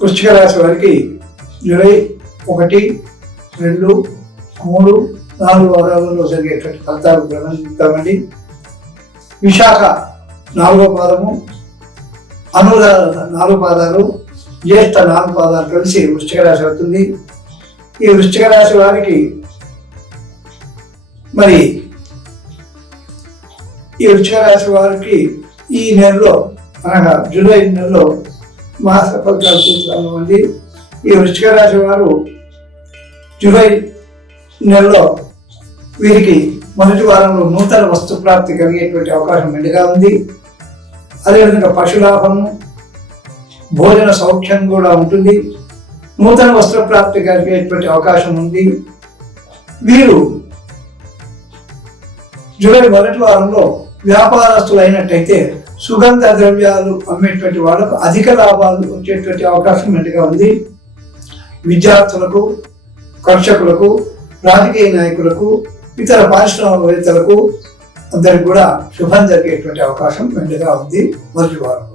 వృశ్చిక రాశి వారికి జూలై ఒకటి రెండు మూడు నాలుగు వారాలలో జరిగేటువంటి ఫలితాలు గమనిస్తామండి విశాఖ నాలుగో పాదము అనురాధ నాలుగు పాదాలు జ్యేష్ఠ నాలుగు పాదాలు కలిసి వృశ్చిక రాశి అవుతుంది. ఈ వృశ్చిక రాశి వారికి మరి ఈ వృశ్చిక రాశి వారికి ఈ నెలలో అనగా జూలై నెలలో మాస ఫలితాలు చూస్తామండి ఈ వృష్టిక రాశి వారు జూలై నెలలో వీరికి మొదటి వారంలో నూతన వస్తు ప్రాప్తి కలిగేటువంటి అవకాశం మెండుగా ఉంది. అదేవిధంగా పశులాభము భోజన సౌఖ్యం కూడా ఉంటుంది. నూతన వస్త్ర ప్రాప్తి కలిగేటువంటి అవకాశం ఉంది. వీరు జూలై మొదటి వారంలో వ్యాపారస్తులు అయినట్టయితే సుగంధ ద్రవ్యాలు అమ్మేటువంటి వాళ్ళకు అధిక లాభాలు వచ్చేటువంటి అవకాశం మెండుగా ఉంది. విద్యార్థులకు కర్షకులకు రాజకీయ నాయకులకు ఇతర పారిశ్రామికవేత్తలకు అందరికి కూడా శుభం జరిగేటువంటి అవకాశం మెండుగా ఉంది. మొదటి వారంలో